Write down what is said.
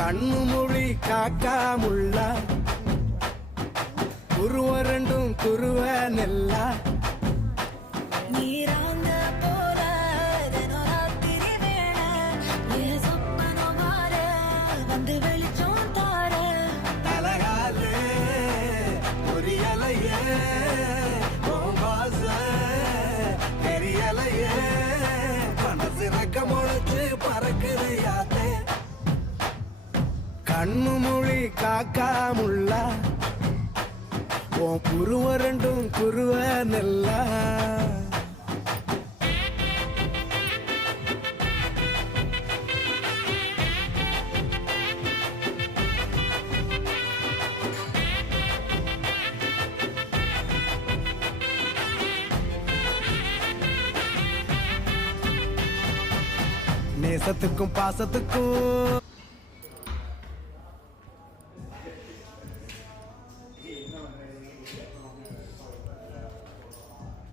கண்ணு மொழி காக்காமுள்ள குருவ ரெண்டும் குருவ நெல்லா நீராங்க போல தினராத்திரி வேளை என் சொப்பனம் மாற வந்து வெளிச்சம் தார தலகாலே பொரியலையே பாச தெரியலையே மனசு ரக்க முளைச்சு பறக்குது யாத்தே கண்ணு மொழி காக்காமுள்ள உன் குருவ ரெண்டும் குருவ நெல்லா நேசத்துக்கும் பாசத்துக்கும்